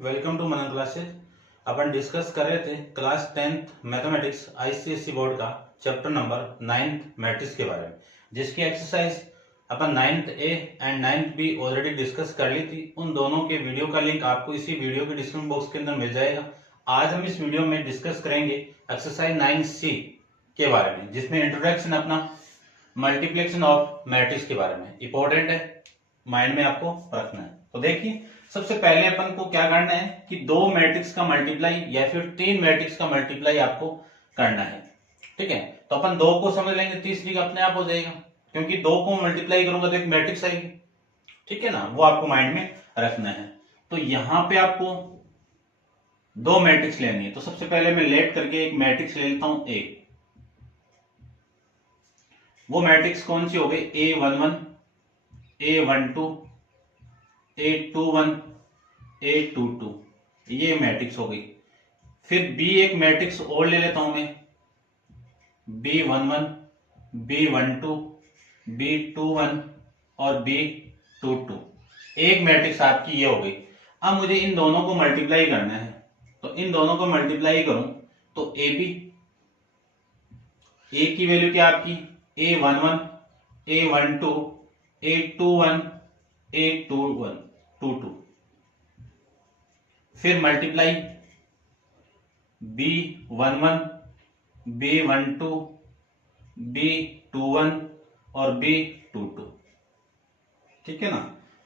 Welcome to Manan classes. अपन discuss कर रहे थे class 10th mathematics ICSE board का चैप्टर नंबर 9th मैट्रिक्स के बारे में, जिसकी एक्सरसाइज अपन 9th A and 9th B already discuss कर ली थी। उन दोनों के वीडियो का लिंक आपको इसी वीडियो के डिस्क्रिप्शन बॉक्स के अंदर मिल जाएगा। आज हम इस वीडियो में डिस्कस करेंगे एक्सरसाइज 9C के बारे में, जिसमें इंट्रोडक्शन अपना मल्टीप्लिकेशन ऑफ मैट्रिक्स के बारे में इंपॉर्टेंट है, माइंड में आपको रखना है। तो देखिए, सबसे पहले अपन को क्या करना है कि दो मैट्रिक्स का मल्टीप्लाई या फिर तीन मैट्रिक्स का मल्टीप्लाई आपको करना है। ठीक है, तो अपन दो को समझ लेंगे, तीसरी का अपने आप हो जाएगा, क्योंकि दो को मल्टीप्लाई करूंगा तो एक मैट्रिक्स आएगी। ठीक है ना, वो आपको माइंड में रखना है। तो यहां पे आपको दो मैट्रिक्स लेनी है। तो सबसे पहले मैं लेट करके एक मैट्रिक्स ले लेता हूं ए। वो मैट्रिक्स कौन सी हो गई? A11, A12, A21, A22, ये मैट्रिक्स हो गई। फिर बी एक मैट्रिक्स और ले लेता हूं मैं, B11, B12, B21 और B22। एक मैट्रिक्स आपकी ये हो गई। अब मुझे इन दोनों को मल्टीप्लाई करना है, तो इन दोनों को मल्टीप्लाई करूं तो ए बी, ए की वैल्यू क्या आपकी? A11, A12, A21, A22। फिर मल्टीप्लाई B11, B12, B21 और B22। ठीक है ना,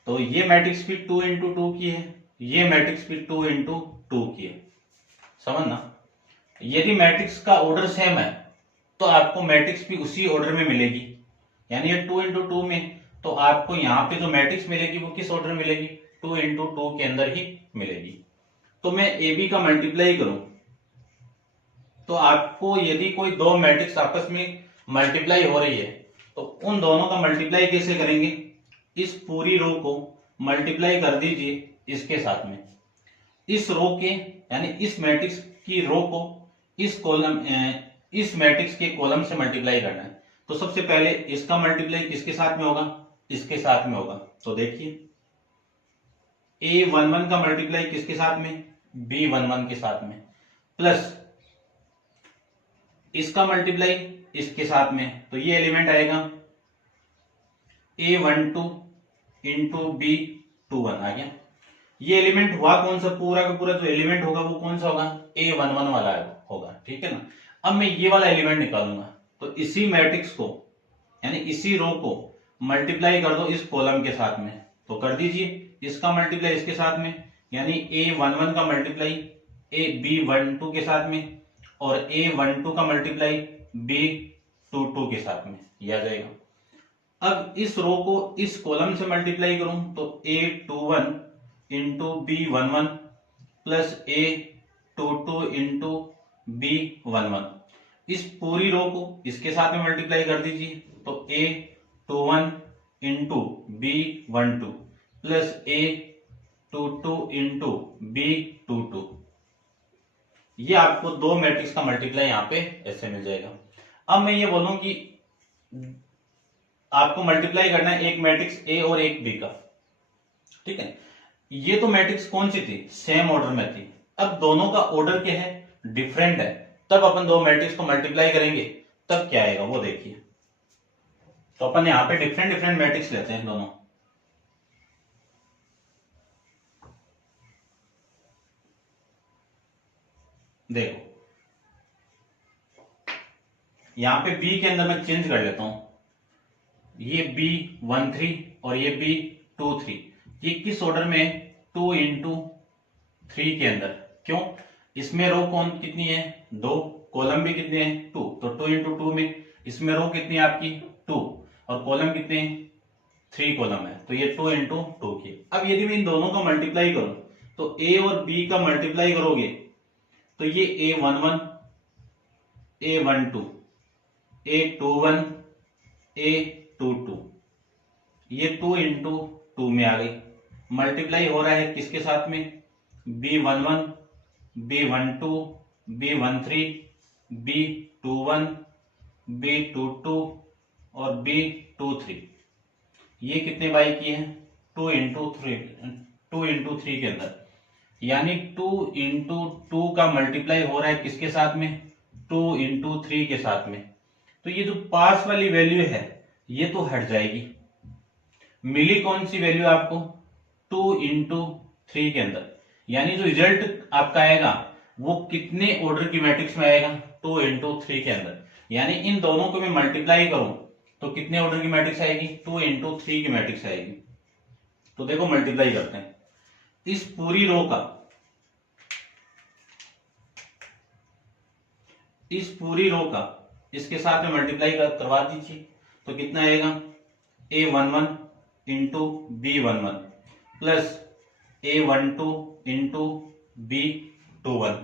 तो ये मैट्रिक्स भी 2 इंटू 2 की है, ये मैट्रिक्स भी 2 इंटू 2 की है। समझना, यदि मैट्रिक्स का ऑर्डर सेम है तो आपको मैट्रिक्स भी उसी ऑर्डर में मिलेगी। यानी ये 2 इंटू 2 में, तो आपको यहाँ पे जो मैट्रिक्स मिलेगी वो किस ऑर्डर में मिलेगी? 2 इंटू 2 के अंदर ही मिलेगी। तो मैं ए बी का मल्टीप्लाई करूं तो आपको यदि कोई दो मैट्रिक्स आपस में मल्टीप्लाई हो रही है तो उन दोनों का मल्टीप्लाई कैसे करेंगे? इस पूरी रो को मल्टीप्लाई कर दीजिए इसके साथ में, इस रो के यानी इस मैट्रिक्स की रो को इस कॉलम इस मैट्रिक्स के कॉलम से मल्टीप्लाई करना है। तो सबसे पहले इसका मल्टीप्लाई किसके साथ में होगा? इसके साथ में होगा। तो देखिए, A11 का मल्टीप्लाई किसके साथ में? B11 के साथ में, प्लस इसका मल्टीप्लाई इसके साथ में, तो ये एलिमेंट आएगा A12 इंटू B21 आ गया। ये एलिमेंट हुआ कौन सा? पूरा का पूरा जो एलिमेंट होगा वो कौन सा होगा? A11 वाला होगा। ठीक है ना, अब मैं ये वाला एलिमेंट निकालूंगा, तो इसी मैट्रिक्स को यानी इसी रो को मल्टीप्लाई कर दो इस कॉलम के साथ में। तो कर दीजिए, इसका मल्टीप्लाई इसके साथ में, यानी A11 का मल्टीप्लाई B12 के साथ में और A12 का मल्टीप्लाई B22 के साथ में, यह आ जाएगा। अब इस रो को इस कॉलम से मल्टीप्लाई करूं तो A21 into B11 plus A22 into B11, इस पूरी रो को इसके साथ में मल्टीप्लाई कर दीजिए, तो A21 into B12 plus A22 into B22। ये आपको दो मैट्रिक्स का मल्टीप्लाई यहां पे ऐसे मिल जाएगा। अब मैं ये बोलूं कि आपको मल्टीप्लाई करना है एक मैट्रिक्स ए और एक बी का। ठीक है, ये तो मैट्रिक्स कौन सी थी? सेम ऑर्डर में थी। अब दोनों का ऑर्डर क्या है? डिफरेंट है। तब अपन दो मैट्रिक्स को मल्टीप्लाई करेंगे, तब क्या आएगा वो देखिए। तो अपन यहां पे डिफरेंट डिफरेंट मैट्रिक्स लेते हैं दोनों। देखो, यहां पे बी के अंदर मैं चेंज कर लेता हूं, ये B13 और ये B23, ये किस ऑर्डर में? 2 इंटू 3 के अंदर। क्यों? इसमें रो कौन कितनी है? 2, कॉलम भी कितने हैं? 2, तो 2 इंटू 2 में इसमें रो कितनी है आपकी? 2 और कॉलम कितने हैं? 3 कॉलम है, तो ये 2 इंटू 2 की। अब यदि मैं इन दोनों का मल्टीप्लाई करूं तो ए और बी का मल्टीप्लाई करोगे तो ये A11, A12, A21, A22, ये 2 इंटू 2 में आ गई। मल्टीप्लाई हो रहा है किसके साथ में? B11, B12, B13, B21, B22 और B23। ये कितने बाई की है? 2 इंटू 3 के अंदर। यानी 2 इंटू 2 का मल्टीप्लाई हो रहा है किसके साथ में, 2 इंटू 3 के साथ में। तो ये जो पास वाली वैल्यू है ये तो हट जाएगी, मिली कौन सी वैल्यू आपको, 2 इंटू 3 के अंदर। यानी जो रिजल्ट आपका आएगा वो कितने ऑर्डर की मैट्रिक्स में आएगा, 2 इंटू 3 के अंदर। यानी इन दोनों को मैं मल्टीप्लाई करूं तो कितने ऑर्डर की मैट्रिक्स आएगी, 2 इंटू 3 की मैट्रिक्स आएगी। तो देखो मल्टीप्लाई करते हैं, इस पूरी रो का इसके साथ में मल्टीप्लाई करवा दीजिए तो कितना आएगा, A11 into B11 plus A12 into B21।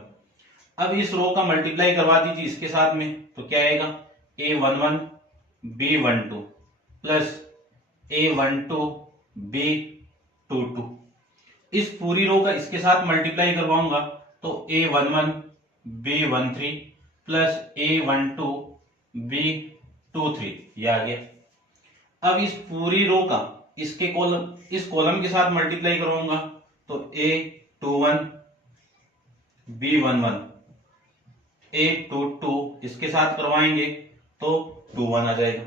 अब इस रो का मल्टीप्लाई करवा दीजिए इसके साथ में तो क्या आएगा, A11 B12 plus A12 B22। इस पूरी रो का इसके साथ मल्टीप्लाई करवाऊंगा तो A11 B13 plus A12 B23 ये आ गया। अब इस पूरी रो का इस कॉलम के साथ मल्टीप्लाई करवाऊंगा तो A21 B11 A22 इसके साथ करवाएंगे तो 21 आ जाएगा।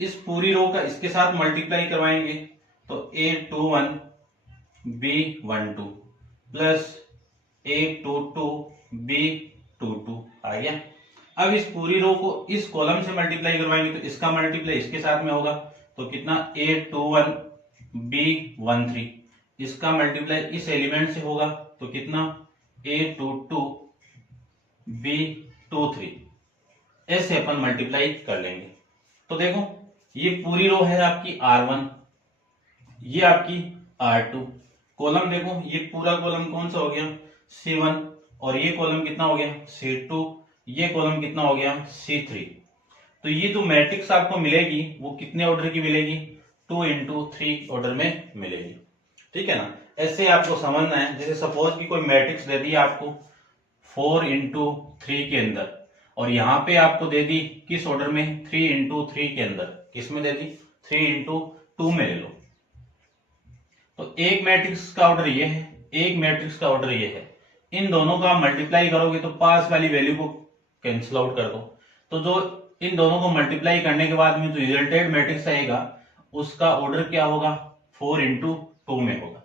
इस पूरी रो का इसके साथ मल्टीप्लाई करवाएंगे तो A21 B12 plus A22 B22 आ गया। अब इस पूरी रो को इस कॉलम से मल्टीप्लाई करवाएंगे तो इसका मल्टीप्लाई इसके साथ में होगा तो कितना, A21 B13 इसका मल्टीप्लाई इस एलिमेंट से होगा तो कितना, A22 B23। ऐसे अपन मल्टीप्लाई कर लेंगे। तो देखो ये पूरी रो है आपकी R1, ये आपकी R2। कॉलम देखो ये पूरा कॉलम कौन सा हो गया, C1, और ये कॉलम कितना हो गया, C2, ये कॉलम कितना हो गया, C3। तो ये जो मैट्रिक्स आपको मिलेगी वो कितने ऑर्डर की मिलेगी, 2 इंटू 3 ऑर्डर में मिलेगी। ठीक है ना, ऐसे आपको समझना है। जैसे सपोज कि कोई मैट्रिक्स दे दी आपको 4 इंटू 3 के अंदर, और यहाँ पे आपको दे दी किस ऑर्डर में, 3 इंटू 3 के अंदर। किस में दे दी, 3 इंटू 2 में ले लो। तो एक मैट्रिक्स का ऑर्डर ये है, एक मैट्रिक्स का ऑर्डर ये है। इन दोनों का मल्टीप्लाई करोगे तो पास वाली वैल्यू को कैंसिल आउट कर दो। तो जो इन दोनों को मल्टीप्लाई करने के बाद में जो रिजल्टेड मैट्रिक्स आएगा उसका ऑर्डर क्या होगा, 4 इंटू 2 में होगा।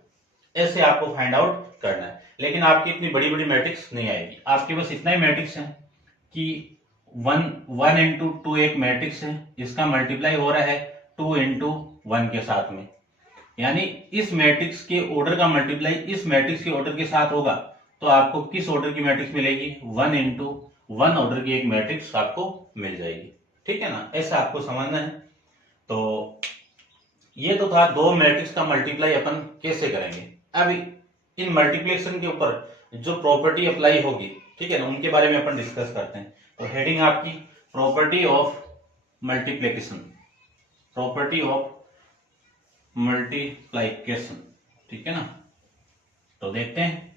ऐसे आपको फाइंड आउट करना है। लेकिन आपकी इतनी बड़ी बड़ी मैट्रिक्स नहीं आएगी, आपके पास इतना ही मैट्रिक्स है कि 1 इंटू 2 एक मैट्रिक्स है, इसका मल्टीप्लाई हो रहा है 2 इंटू 1 के साथ में। यानी इस मैट्रिक्स के ऑर्डर का मल्टीप्लाई इस मैट्रिक्स के ऑर्डर के साथ होगा तो आपको किस ऑर्डर की मैट्रिक्स मिलेगी, 1 इंटू 1 ऑर्डर की एक मैट्रिक्स आपको मिल जाएगी। ठीक है ना, ऐसा आपको समझना है। तो ये तो था दो मैट्रिक्स का मल्टीप्लाई अपन कैसे करेंगे। अब इन मल्टीप्लिकेशन के ऊपर जो प्रॉपर्टी अप्लाई होगी, ठीक है ना, उनके बारे में अपन डिस्कस करते हैं। तो हेडिंग आपकी property of multiplication, property of multiplication. ठीक है ना, तो देखते हैं।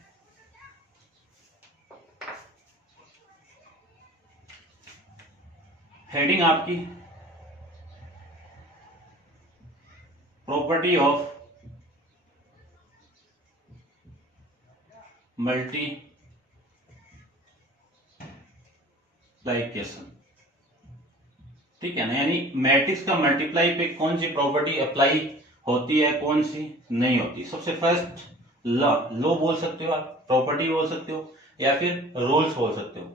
हेडिंग आपकी प्रॉपर्टी ऑफ मल्टीप्लिकेशन। ठीक है ना, यानी मैट्रिक्स का मल्टीप्लाई पे कौन सी प्रॉपर्टी अप्लाई होती है, कौन सी नहीं होती। सबसे फर्स्ट लॉ बोल सकते हो आप, प्रॉपर्टी बोल सकते हो, या फिर रूल्स बोल सकते हो।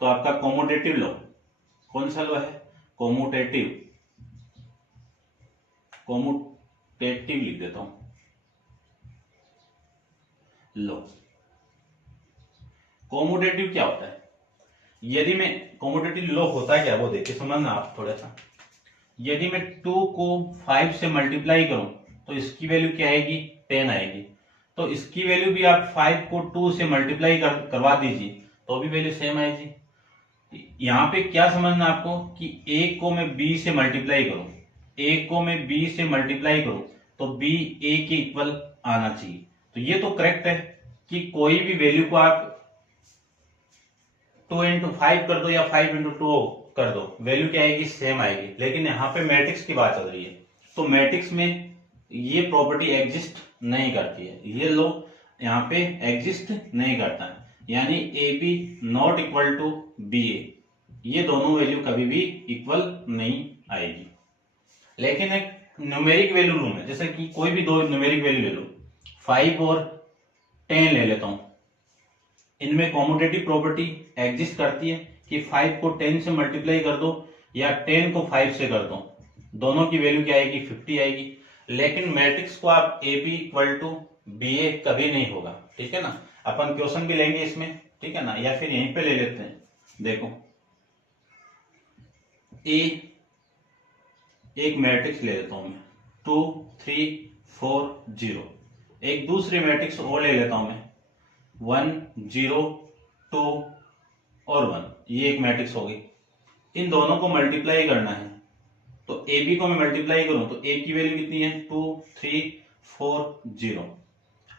तो आपका कॉम्यूटेटिव लॉ, कौन सा लॉ है, कॉम्यूटेटिव, कॉम्यूटेटिव लिख देता हूं लॉ। कॉम्यूटेटिव क्या होता है, यदि मैं कॉम्यूटेटिव लॉ होता है क्या वो देखिए, समझना आप थोड़ा सा। यदि मैं 2 को 5 से मल्टीप्लाई करूं तो इसकी वैल्यू क्या आएगी, 10 आएगी। तो इसकी वैल्यू भी आप 5 को 2 से मल्टीप्लाई करवा दीजिए तो भी वैल्यू सेम आएगी। यहां पे क्या समझना आपको कि a को मैं b से मल्टीप्लाई करूं, a को मैं b से मल्टीप्लाई करूं तो b a के इक्वल आना चाहिए। तो ये तो करेक्ट है कि कोई भी वैल्यू को आप 2 इंटू 5 कर दो या 5 इंटू 2 कर दो, वैल्यू क्या आएगी, सेम आएगी। लेकिन यहाँ पे मैट्रिक्स की बात चल रही है तो मैट्रिक्स में ये प्रॉपर्टी एग्जिस्ट नहीं करती है। ये लो यहाँ पे एग्जिस्ट नहीं करता है, यानी A B not equal to B A, ये दोनों वैल्यू कभी भी इक्वल नहीं आएगी। लेकिन एक न्यूमेरिक वैल्यू लूं मैं, जैसे कि कोई भी दो न्यूमेरिक वैल्यू ले लो, 5 और 10 ले लेता हूं, इनमें कॉम्यूटेटिव प्रॉपर्टी एग्जिस्ट करती है कि 5 को 10 से मल्टीप्लाई कर दो या 10 को 5 से कर दो, दोनों की वैल्यू क्या आएगी, 50 आएगी। लेकिन मैट्रिक्स को आप A B equal to B A कभी नहीं होगा, ठीक है ना। अपन क्वेश्चन भी लेंगे इसमें, ठीक है ना, या फिर यहीं पे ले लेते हैं। देखो ए एक मैट्रिक्स ले लेता हूं मैं, 2 3 4 0। एक दूसरी मैट्रिक्स और ले लेता हूं मैं, 1 0 2 और 1, ये एक मैट्रिक्स होगी। इन दोनों को मल्टीप्लाई करना है, तो ए बी को मैं मल्टीप्लाई करूं तो ए की वैल्यू कितनी है, 2 3 4 0,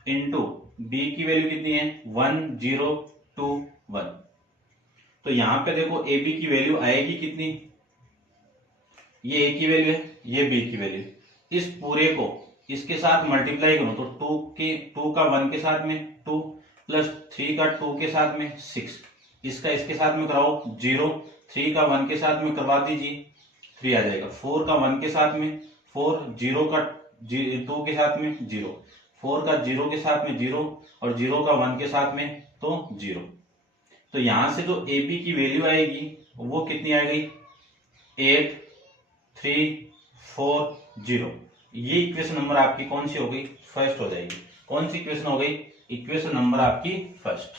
इंटू बी की वैल्यू कितनी है, 1 0 2 1। तो यहां पे देखो ए बी की वैल्यू आएगी कितनी, ये ए की वैल्यू है, ये बी की वैल्यू। इस पूरे को इसके साथ मल्टीप्लाई करूं तो 2 का 1 के साथ में 2 प्लस 3 का 2 के साथ में 6, इसका इसके साथ में कराओ 0, 3 का 1 के साथ में करवा दीजिए 3 आ जाएगा, 4 का 1 के साथ में 4, 0 का 2 के साथ में 0, 4 का 0 के साथ में 0 और 0 का 1 के साथ में तो 0। तो यहां से जो ए बी की वैल्यू आएगी वो कितनी आ गई, 8 3 4 0। ये इक्वेशन नंबर आपकी कौन सी हो गई, फर्स्ट हो जाएगी। कौन सी इक्वेशन हो गई, इक्वेशन नंबर आपकी फर्स्ट।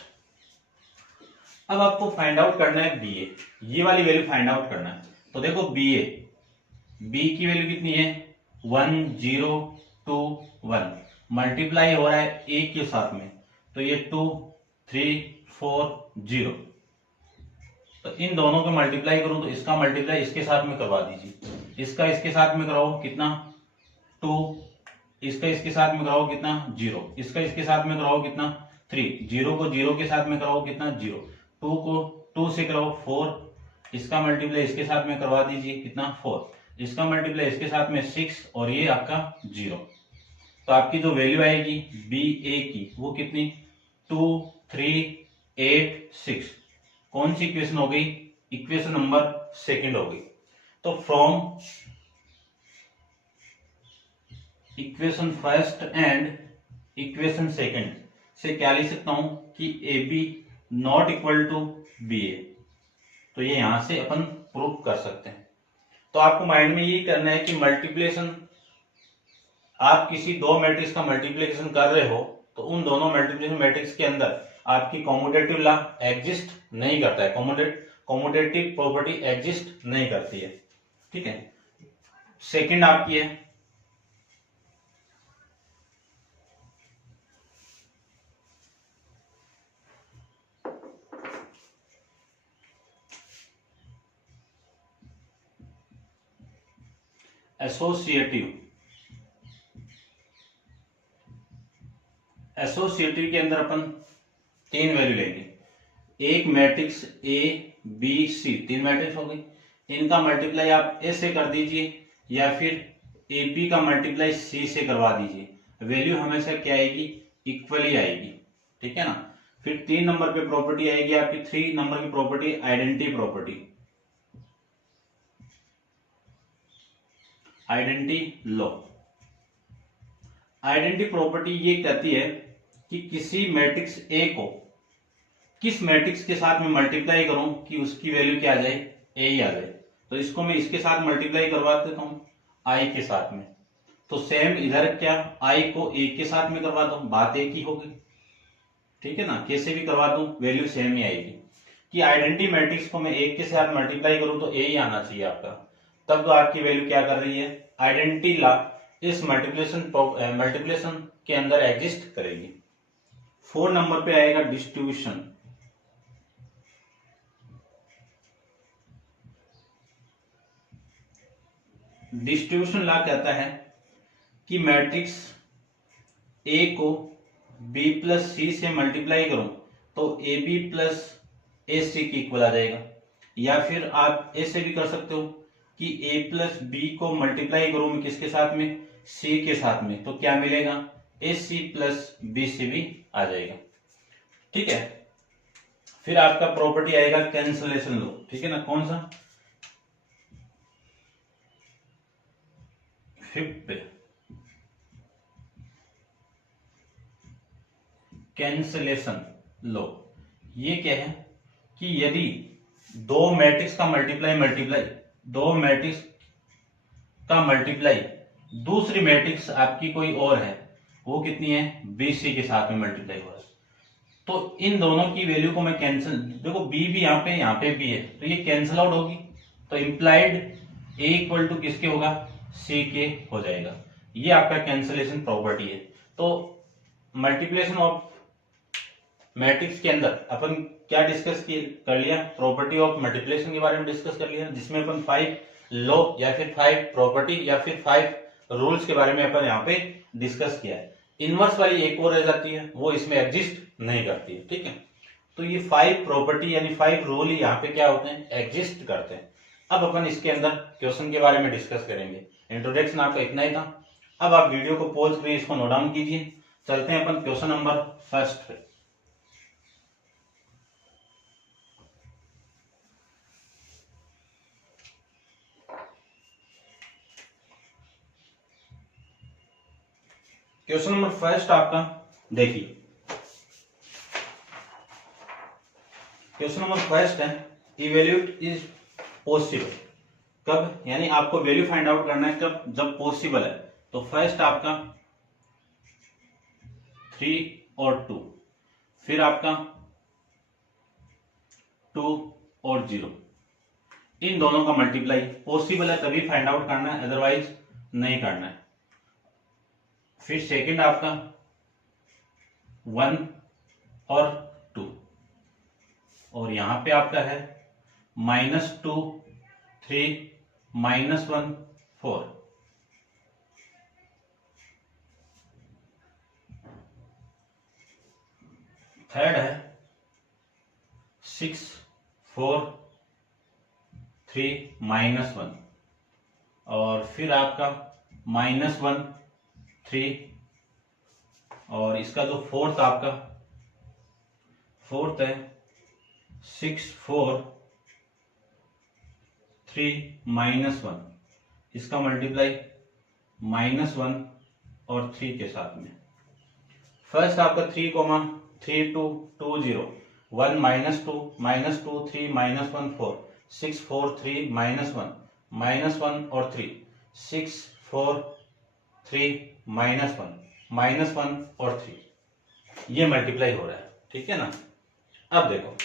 अब आपको फाइंड आउट करना है बी ए, ये वाली वैल्यू फाइंड आउट करना है। तो देखो बी ए, बी की वैल्यू कितनी है, 1 0 2 1, मल्टीप्लाई हो रहा है ए के साथ में, तो ये 2 3 4 0। तो इन दोनों को मल्टीप्लाई करूं तो इसका मल्टीप्लाई इसके साथ में करवा दीजिए, इसका इसके साथ में कराओ कितना 2, इसका इसके साथ में कराओ कितना 0, इसका इसके साथ में कराओ कितना 3, 0 को 0 के साथ में कराओ कितना 0, 2 को 2 से कराओ 4, इसका मल्टीप्लाई इसके साथ में करवा दीजिए कितना 4, इसका मल्टीप्लाई इसके साथ में 6 और ये आपका 0। तो आपकी जो वैल्यू आएगी बी ए की वो कितनी, 2 3 8 6। कौन सी इक्वेशन हो गई, इक्वेशन नंबर सेकंड हो गई। तो from equation first and equation second से क्या लिख सकता हूं कि A B not equal to B A, तो ये यहां से अपन प्रूव कर सकते हैं। तो आपको माइंड में ये करना है कि मल्टीप्लिकेशन, आप किसी दो मैट्रिक्स का मल्टीप्लिकेशन कर रहे हो तो उन दोनों मल्टीप्लिकेशन मैट्रिक्स के अंदर आपकी कॉम्यूटेटिव लॉ एग्जिस्ट नहीं करता है, कॉम्यूटेटिव प्रॉपर्टी एग्जिस्ट नहीं करती है, ठीक है। सेकंड आपकी है एसोसिएटिव। एसोसिएटिव के अंदर अपन 3 वैल्यू लेंगे, एक matrix A B C, 3 matrix हो गई, इनका मल्टीप्लाई आप ए से कर दीजिए या फिर ए बी का मल्टीप्लाई सी से करवा दीजिए, वैल्यू हमेशा क्या आएगी, इक्वली आएगी, ठीक है ना। फिर 3 नंबर पे प्रॉपर्टी आएगी आपकी, 3 नंबर की property identity property, identity law. Identity property ये कहती है कि किसी मैट्रिक्स ए को किस मैट्रिक्स के साथ में मल्टीप्लाई करूं कि उसकी वैल्यू क्या आ जाए, ए ही आ जाए। तो इसको मैं इसके साथ मल्टीप्लाई करवा देता हूं आई के साथ में, तो सेम इधर क्या आई को ए के साथ में करवा दो, बात एक ही होगी, ठीक है ना। कैसे भी करवा दूं वैल्यू सेम ही आएगी। कि आइडेंटिटी मैट्रिक्स को मैं एक के साथ मल्टीप्लाई करूं तो ए ही आना चाहिए आपका, तब तो आपकी वैल्यू क्या कर रही है, आइडेंटिटी लॉ इस मल्टीप्लिकेशन के अंदर एग्जिस्ट करेगी। 4 नंबर पे आएगा डिस्ट्रीब्यूशन। डिस्ट्रीब्यूशन लॉ कहता है कि मैट्रिक्स ए को बी प्लस सी से मल्टीप्लाई करूं तो ए बी प्लस ए सी की इक्वल आ जाएगा, या फिर आप ऐसे भी कर सकते हो कि ए प्लस बी को मल्टीप्लाई करूं मैं किसके साथ में, सी के साथ में, तो क्या मिलेगा, AC प्लस BC भी आ जाएगा। ठीक है, फिर आपका प्रॉपर्टी आएगा कैंसलेशन लो, ठीक है ना, कौन सा, फिफ्थ पे कैंसलेशन लो। ये क्या है कि यदि दो मैट्रिक्स का मल्टीप्लाई दूसरी मैट्रिक्स आपकी कोई और है, वो कितनी है, BC के साथ में मल्टीप्लाई हो रहा है, तो इन दोनों की वैल्यू को मैं कैंसिल, देखो B भी यहाँ पे भी है, तो ये कैंसिल आउट होगी, तो इंप्लाइड A इक्वल टू किसके होगा, C के हो जाएगा। ये आपका कैंसिलेशन प्रॉपर्टी है। तो मल्टीप्लिकेशन ऑफ मैट्रिक्स के अंदर अपन क्या डिस्कस कर लिया, प्रॉपर्टी ऑफ मल्टीप्लिकेशन के बारे में डिस्कस कर लिया, जिसमें अपन 5 लॉ या फिर 5 प्रॉपर्टी या फिर 5 रूल्स के बारे में अपन यहाँ पे डिस्कस किया है। इनवर्स वाली एक और रह जाती है, वो इसमें एग्जिस्ट नहीं करती है। ठीक है, तो ये 5 प्रॉपर्टी यानी 5 रूल यहाँ पे क्या होते हैं, एग्जिस्ट करते हैं। अब अपन इसके अंदर क्वेश्चन के बारे में डिस्कस करेंगे। इंट्रोडक्शन आपका इतना ही था। अब आप वीडियो को पॉज करिए, इसको नोट डाउन कीजिए। चलते हैं अपन क्वेश्चन नंबर फर्स्ट पे। क्वेश्चन नंबर फर्स्ट आपका देखिए, क्वेश्चन नंबर फर्स्ट है इवेल्यूट इज पॉसिबल। कब, यानी आपको वैल्यू फाइंड आउट करना है कब, जब पॉसिबल है। तो फर्स्ट आपका 3 और 2, फिर आपका 2 और 0, इन दोनों का मल्टीप्लाई पॉसिबल है तभी फाइंड आउट करना है, अदरवाइज नहीं करना है। फिर सेकंड आपका 1 और 2, और यहां पे आपका है -2 3 -1 4। थर्ड है 6 4 3 -1, और फिर आपका -1 3, और इसका जो फोर्थ आपका फोर्थ है 6 4 3 -1, इसका मल्टीप्लाई -1 और 3 के साथ में। फर्स्ट आपका 3 3 2 2 0 1 -2 -2 3 -1 4 6 4 3 -1 और 3 6 4 3 -1 और 3, ये मल्टीप्लाई हो रहा है। ठीक है ना। अब देखो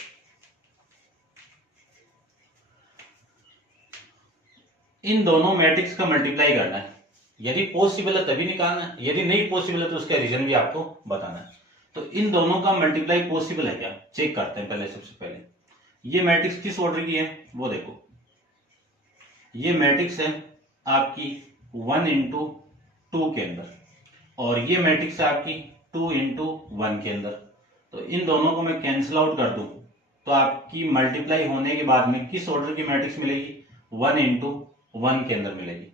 इन दोनों मैट्रिक्स का मल्टीप्लाई करना है, यदि पॉसिबल है तभी निकालना है, यदि नहीं पॉसिबल है तो उसका रीजन भी आपको बताना है। तो इन दोनों का मल्टीप्लाई पॉसिबल है क्या, चेक करते हैं पहले। सबसे पहले ये मैट्रिक्स किस ऑर्डर की है वो देखो, ये मैट्रिक्स है आपकी 1 × 2 के अंदर, और ये मैट्रिक्स है आपकी 2 × 1 के अंदर। तो इन दोनों को मैं कैंसिल आउट कर दूं तो आपकी मल्टीप्लाई होने के बाद में किस ऑर्डर की मैट्रिक्स मिलेगी, 1 × 1 के अंदर मिलेगी।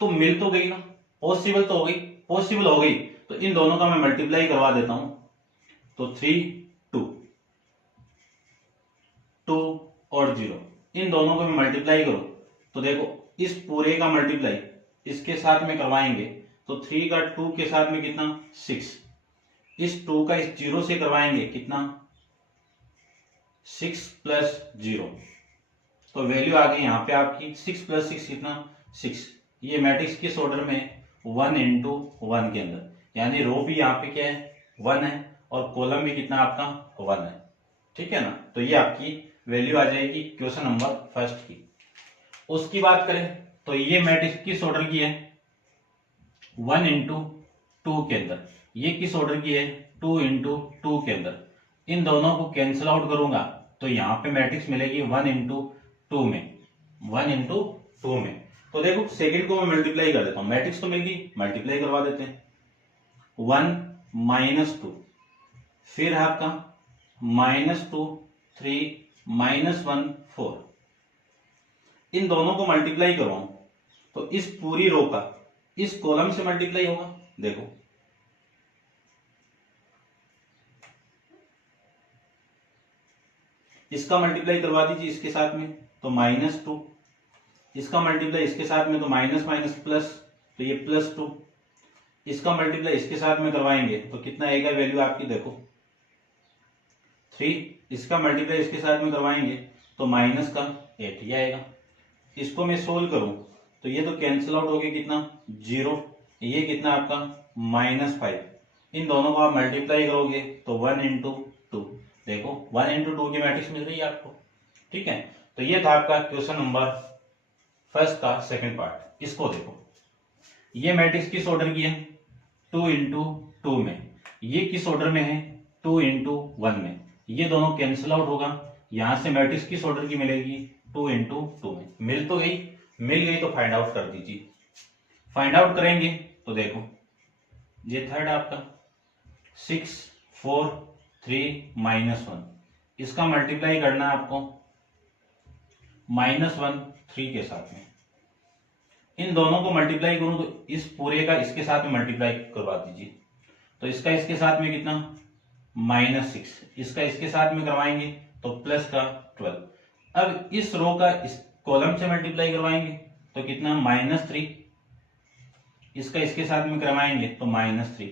तो मिल तो गई ना, पॉसिबल तो हो गई, पॉसिबल हो गई तो इन दोनों का मैं मल्टीप्लाई करवा देता हूं। तो 3 2 2 और 0, इन दोनों को मैं मल्टीप्लाई करूं तो देखो इस पूरे का मल्टीप्लाई इसके साथ में करवाएंगे तो 3 का 2 के साथ में कितना 6, इस 2 का इस 0 से करवाएंगे कितना 6 + 0, तो वैल्यू आ गई यहाँ पे आपकी 6 + 6 कितना 6। ये मैट्रिक्स किस ऑर्डर में 1 × 1 के अंदर, यानी रो भी यहाँ पे क्या है 1 है और कॉलम भी कितना आपका 1 है। ठीक है ना। तो ये आपकी वैल्यू आ जाएगी क्वेश्चन नंबर फर्स्ट की। उसकी बात करें तो ये मैट्रिक्स किस ऑर्डर की है 1 × 2 के अंदर, ये किस ऑर्डर की है 2 × 2 के अंदर। इन दोनों को कैंसिल आउट करूंगा तो यहाँ पे मैट्रिक्स मिलेगी 1 × 2 में, 1 × 2 में। तो देखो सेकंड को मैं मल्टीप्लाई कर देता हूं, मैट्रिक्स तो मिल गई, मल्टीप्लाई करवा देते हैं। 1 - 2, फिर आपका -2 3 -1 4, इन दोनों को मल्टीप्लाई करवाऊं तो इस पूरी रो का इस कॉलम से मल्टीप्लाई होगा। देखो इसका मल्टीप्लाई करवा दीजिए इसके साथ में, तो -2, इसका मल्टीप्लाई इसके साथ में तो माइनस माइनस प्लस, तो ये +2, इसका मल्टीप्लाई इसके साथ में करवाएंगे तो कितना आएगा वैल्यू आपकी, देखो 3, इसका मल्टीप्लाई इसके साथ में करवाएंगे तो -8 ये आएगा। इसको मैं सोल्व करूं तो ये तो कैंसिल आउट हो गया, कितना 0, ये कितना आपका -5, इन दोनों को आप मल्टीप्लाई करोगे तो 1 × 2, देखो 1 × 2 की मैट्रिक्स मिल रही है आपको, ठीक है। तो ये था आपका क्वेश्चन नंबर फर्स्ट का सेकंड पार्ट। इसको देखो, ये मैट्रिक्स किस ऑर्डर की है, 2 × 2 में, ये किस ऑर्डर में है, 2 × 1 में, ये दोनों कैंसिल आउट होगा, यहां से मैट्रिक्स किस ऑर्डर की मिलेगी, 2 × 2 में। मिल गई तो फाइंड आउट कर दीजिए। फाइंड आउट करेंगे तो देखो ये थर्ड आपका 6 4 3 -1, इसका मल्टीप्लाई करना है आपको -1 3 के साथ में, इन दोनों को मल्टीप्लाई करूं तो इस पूरे का इसके साथ में मल्टीप्लाई करवा दीजिए, तो इसका इसके साथ में कितना -6, इसका इसके साथ में करवाएंगे तो प्लस का 12। अब इस रो का इस कॉलम से मल्टीप्लाई करवाएंगे तो कितना -3, इसका इसके साथ में करवाएंगे तो -3,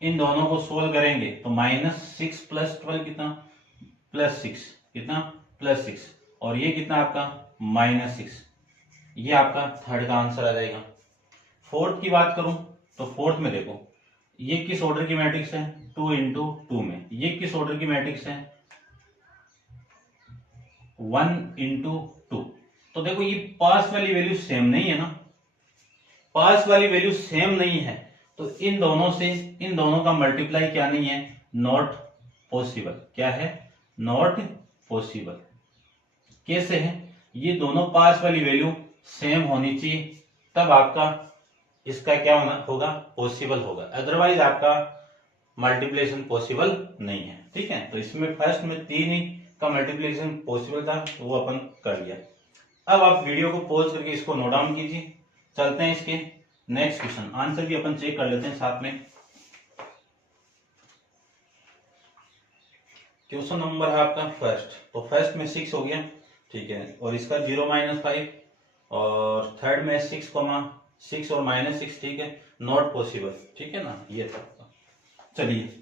इन दोनों को सोल्व करेंगे तो -6 + 12 कितना +6, कितना +6, और ये कितना आपका -6, ये आपका थर्ड का आंसर आ जाएगा। फोर्थ की बात करूं तो फोर्थ में देखो ये किस ऑर्डर की मैट्रिक्स है, 2 × 2 में, ये किस ऑर्डर की मैट्रिक्स है, 1 × 2। तो देखो ये पास वाली वैल्यू सेम नहीं है ना, पास वाली वैल्यू सेम नहीं है तो इन दोनों का मल्टीप्लाई क्या नहीं है, नॉट पॉसिबल। क्या है, नॉट पॉसिबल। कैसे है, ये दोनों पास वाली वैल्यू सेम होनी चाहिए तब आपका इसका क्या होना होगा, पॉसिबल होगा, अदरवाइज आपका मल्टीप्लिकेशन पॉसिबल नहीं है, ठीक है। तो इसमें फर्स्ट में 3 ही का मल्टीप्लिकेशन पॉसिबल था, वो अपन कर लिया। अब आप वीडियो को पॉज करके इसको नोट डाउन कीजिए, चलते हैं इसके नेक्स्ट क्वेश्चन, आंसर भी अपन चेक कर लेते हैं साथ में। क्वेश्चन नंबर है आपका फर्स्ट, तो फर्स्ट में 6 हो गया, ठीक है, और इसका 0 - 5, और थर्ड में 6 और -6, ठीक है, नॉट पॉसिबल, ठीक है ना, ये था। चलिए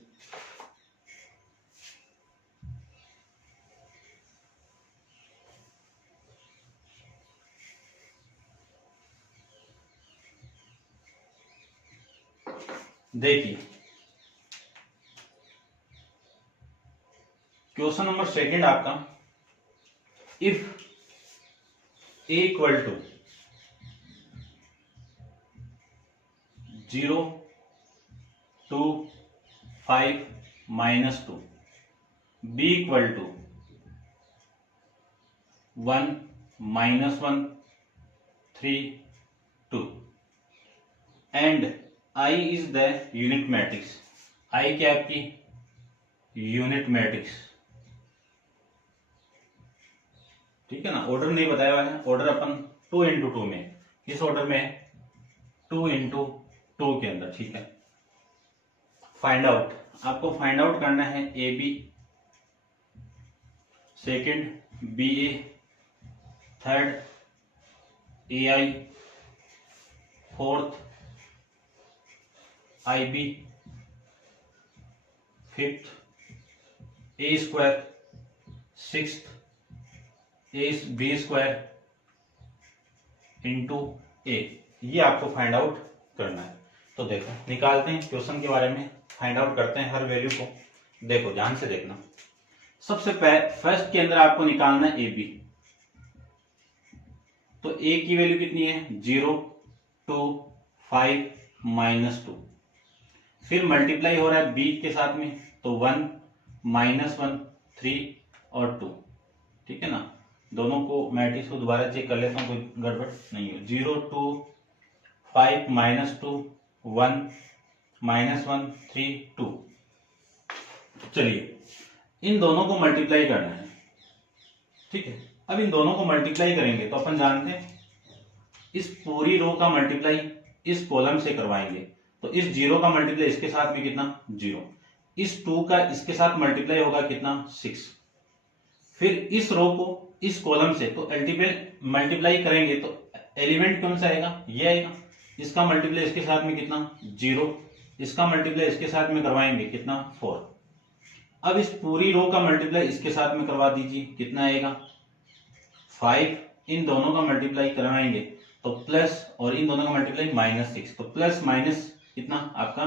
देखिए क्वेश्चन नंबर सेकंड आपका, if a = 0 2 5 -2, b = 1 -1 3 2, and I is the unit matrix, I क्या आपकी यूनिट मैट्रिक्स, ठीक है ना। ऑर्डर नहीं बताया हुआ है, ऑर्डर अपन 2 × 2 में, किस ऑर्डर में, 2 × 2 के अंदर, ठीक है। फाइंड आउट, आपको फाइंड आउट करना है AB, second BA, third AI, fourth IB, fifth A², sixth B² × A, ये आपको फाइंड आउट करना है। तो देखो निकालते हैं क्वेश्चन के बारे में, फाइंड आउट करते हैं हर वैल्यू को। देखो ध्यान से देखना, सबसे फर्स्ट के अंदर आपको निकालना है AB, तो A की वैल्यू कितनी है, 0 2 5 -2, फिर मल्टीप्लाई हो रहा है B के साथ में तो 1 -1 3 और 2, ठीक है ना। दोनों को मैट्रिक्स को दोबारा चेक कर लेता हूं, कोई गड़बड़ नहीं हो। 0 2 5 -2 1 -1 3 2। चलिए इन दोनों को मल्टीप्लाई करना है, ठीक है। अब इन दोनों को मल्टीप्लाई करेंगे तो अपन जानते हैं इस पूरी रो का मल्टीप्लाई इस कॉलम से करवाएंगे तो इस 0 का मल्टीप्लाई इसके साथ भी कितना 0, इस 2 का इसके साथ मल्टीप्लाई होगा कितना 6। फिर इस रो को इस कॉलम से तो मल्टीप्लाई करेंगे तो एलिमेंट कौन सा आएगा, ये आएगा। इसका मल्टीप्लाई इसके साथ में कितना 0, इसका मल्टीप्लाई इसके साथ में करवाएंगे कितना 4। अब इस पूरी रो का मल्टीप्लाई इसके साथ में करवा दीजिए, कितना आएगा 5। इन दोनों का मल्टीप्लाई करवाएंगे तो प्लस, और इन दोनों का मल्टीप्लाई -6, तो प्लस माइनस कितना आपका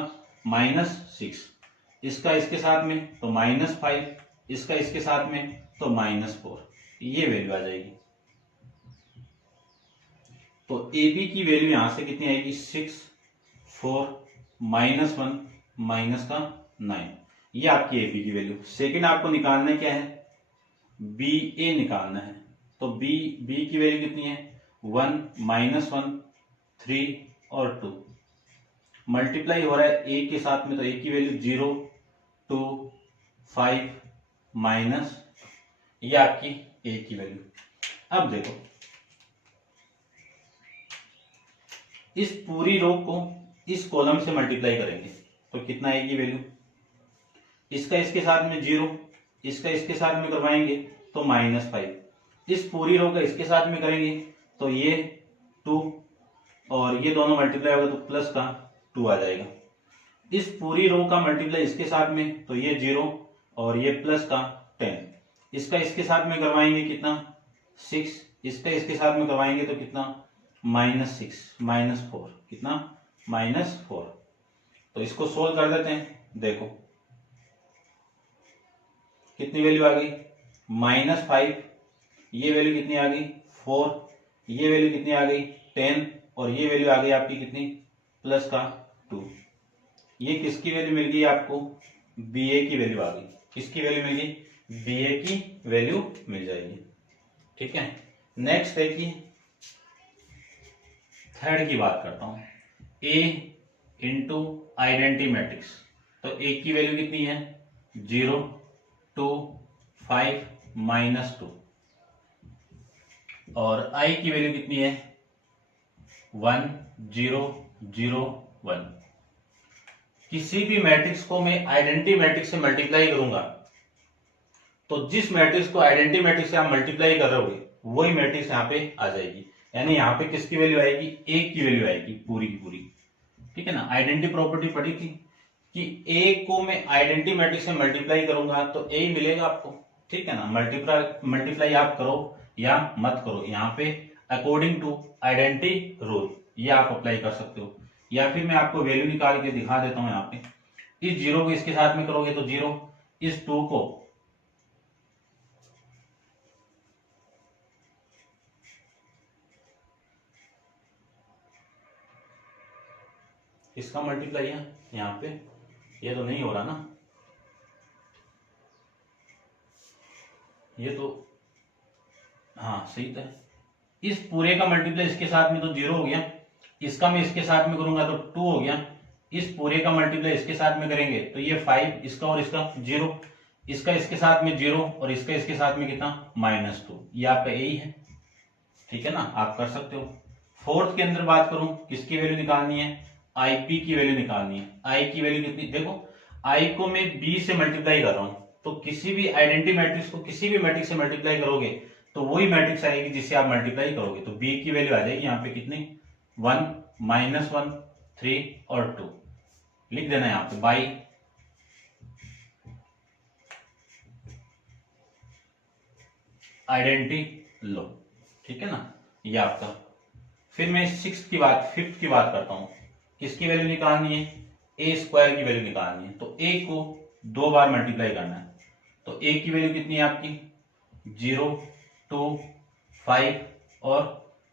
-6। इसका इसके साथ में तो -5, इसका इसके साथ में तो -4, ये वैल्यू आ जाएगी। तो ए बी की वैल्यू यहां से कितनी आएगी 6, 4, -1 का 9, ये आपकी ए बी की वैल्यू। सेकंड आपको निकालना क्या है, बी ए निकालना है। तो बी की वैल्यू कितनी है 1, -1, 3 और 2। मल्टीप्लाई हो रहा है ए के साथ में, तो ए की वैल्यू 0, 2, 5 माइनस, ये आपकी ए की वैल्यू। अब देखो इस पूरी रो को इस कॉलम से मल्टीप्लाई करेंगे तो कितना ए की वैल्यू, इसका इसके साथ में 0, इसका इसके साथ में करवाएंगे तो -5। इस पूरी रो का इसके साथ में करेंगे तो ये 2, और ये दोनों मल्टीप्लाई होगा तो प्लस का 2 आ जाएगा। इस पूरी रो का मल्टीप्लाई इसके साथ में तो ये 0, और ये प्लस का 10। इसका इसके साथ में करवाएंगे कितना 6, इसका इसके साथ में करवाएंगे तो कितना -6, -4, कितना -4। तो इसको सोल्व कर देते हैं। देखो कितनी वैल्यू आ गई -5, ये वैल्यू कितनी आ गई 4, ये वैल्यू कितनी आ गई 10, और ये वैल्यू आ गई आपकी कितनी प्लस का 2। ये किसकी वैल्यू मिल गई आपको, बी ए की वैल्यू आ गई। किसकी वैल्यू मिल गई, बी ए की वैल्यू मिल जाएगी। ठीक है, नेक्स्ट है कि थर्ड की बात करता हूं, ए इंटू आइडेंटिटी मैट्रिक्स। तो ए की वैल्यू कितनी है 0, 2, 5 -2, और आई की वैल्यू कितनी है 1, 0, 0, 1। किसी भी मैट्रिक्स को मैं आइडेंटिटी मैट्रिक्स से मल्टीप्लाई करूंगा तो जिस मैट्रिक्स को आइडेंटिटी मैट्रिक्स से आप मल्टीप्लाई कर रहे होगे वही मैट्रिक्स यहाँ पे आ जाएगी। यानी यहाँ पे किसकी वैल्यू आएगी, ए की वैल्यू आएगी पूरी की पूरी। ठीक है ना, आइडेंटिटी प्रॉपर्टी पढ़ी थी कि ए को मैं आइडेंटिटी मैट्रिक्स से मल्टीप्लाई करूंगा तो ए मिलेगा आपको। ठीक है ना, मल्टीप्लाई आप करो या मत करो, यहाँ पे अकॉर्डिंग टू आइडेंटिटी रूल ये आप अप्लाई कर सकते हो। या फिर मैं आपको वैल्यू निकाल के दिखा देता हूं। यहाँ पे इस 0 को इसके साथ में करोगे तो 0, इस 2 को इसका मल्टीप्लाई है यहाँ पे, ये तो नहीं हो रहा ना, ये तो हाँ सही था। इस पूरे का मल्टीप्लाई इसके साथ में तो 0 हो गया, इसका मैं इसके साथ में करूंगा तो 2 हो गया। इस पूरे का मल्टीप्लाई इसके साथ में करेंगे तो ये 5, इसका और इसका 0, इसका इसके साथ में 0, और इसका इसके साथ में कितना -2। ये आपका यही है। ठीक है ना, आप कर सकते हो। फोर्थ के अंदर बात करूं, किसकी वैल्यू निकालनी है, आईपी की वैल्यू निकालनी है। आई की वैल्यू कितनी, देखो आई को मैं बी से मल्टीप्लाई कर रहा हूं, तो किसी भी आइडेंटिटी मैट्रिक्स को किसी भी मैट्रिक्स से मल्टीप्लाई करोगे तो वही मैट्रिक्स आएगी जिससे आप मल्टीप्लाई करोगे। तो बी की वैल्यू आ जाएगी यहाँ पे कितनी 1, -1, 3 और 2 लिख देना यहाँ पे बाई आइडेंटिटी लो। ठीक है ना, ये आपका। फिर मैं फिफ्थ की बात करता हूं, किसकी वैल्यू निकालनी है, ए स्क्वायर की वैल्यू निकालनी है। तो ए को 2 बार मल्टीप्लाई करना है। तो ए की वैल्यू कितनी है आपकी 0, 2, 5 और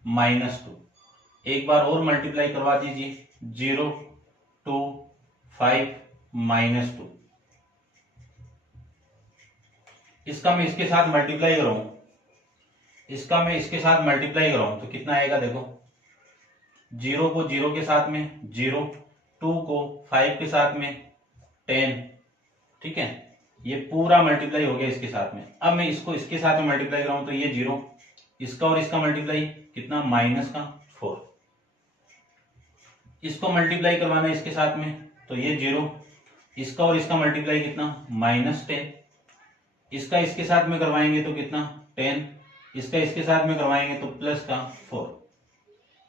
-2। एक बार और मल्टीप्लाई करवा दीजिए 0, 2, 5 -2। इसका मैं इसके साथ मल्टीप्लाई करूं, इसका मैं इसके साथ मल्टीप्लाई कराऊं तो कितना आएगा, देखो 0 को 0 के साथ में 0, 2 को 5 के साथ में 10। ठीक है, ये पूरा मल्टीप्लाई हो गया इसके साथ में। अब मैं इसको इसके साथ में मल्टीप्लाई कराऊं तो ये 0, इसका और इसका मल्टीप्लाई कितना -4। इसको मल्टीप्लाई करवाना है इसके साथ में तो ये 0, इसका और इसका मल्टीप्लाई कितना -10, इसका इसके साथ में करवाएंगे तो कितना 10, इसका इसके साथ में करवाएंगे तो प्लस का 4,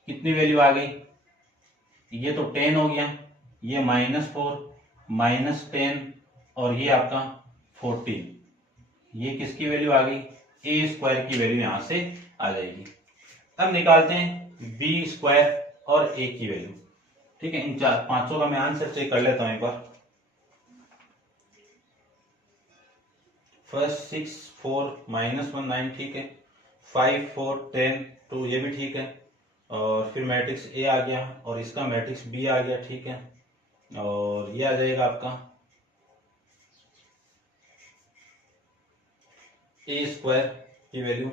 कितनी वैल्यू आ गई, ये तो 10 हो गया, ये -4 -10 और ये आपका 14, ये किसकी वैल्यू आ गई, ए स्क्वायर की वैल्यू यहां से आ जाएगी। अब निकालते हैं बी स्क्वायर और ए की वैल्यू। ठीक है, इन पांचों का मैं आंसर चेक कर लेता हूं एक बार। फर्स्ट 6 4 -1 9, ठीक है, 5 4 10 2, ये भी ठीक है, और फिर मैट्रिक्स ए आ गया और इसका मैट्रिक्स बी आ गया, ठीक है, और ये आ जाएगा आपका ए स्क्वायर की वैल्यू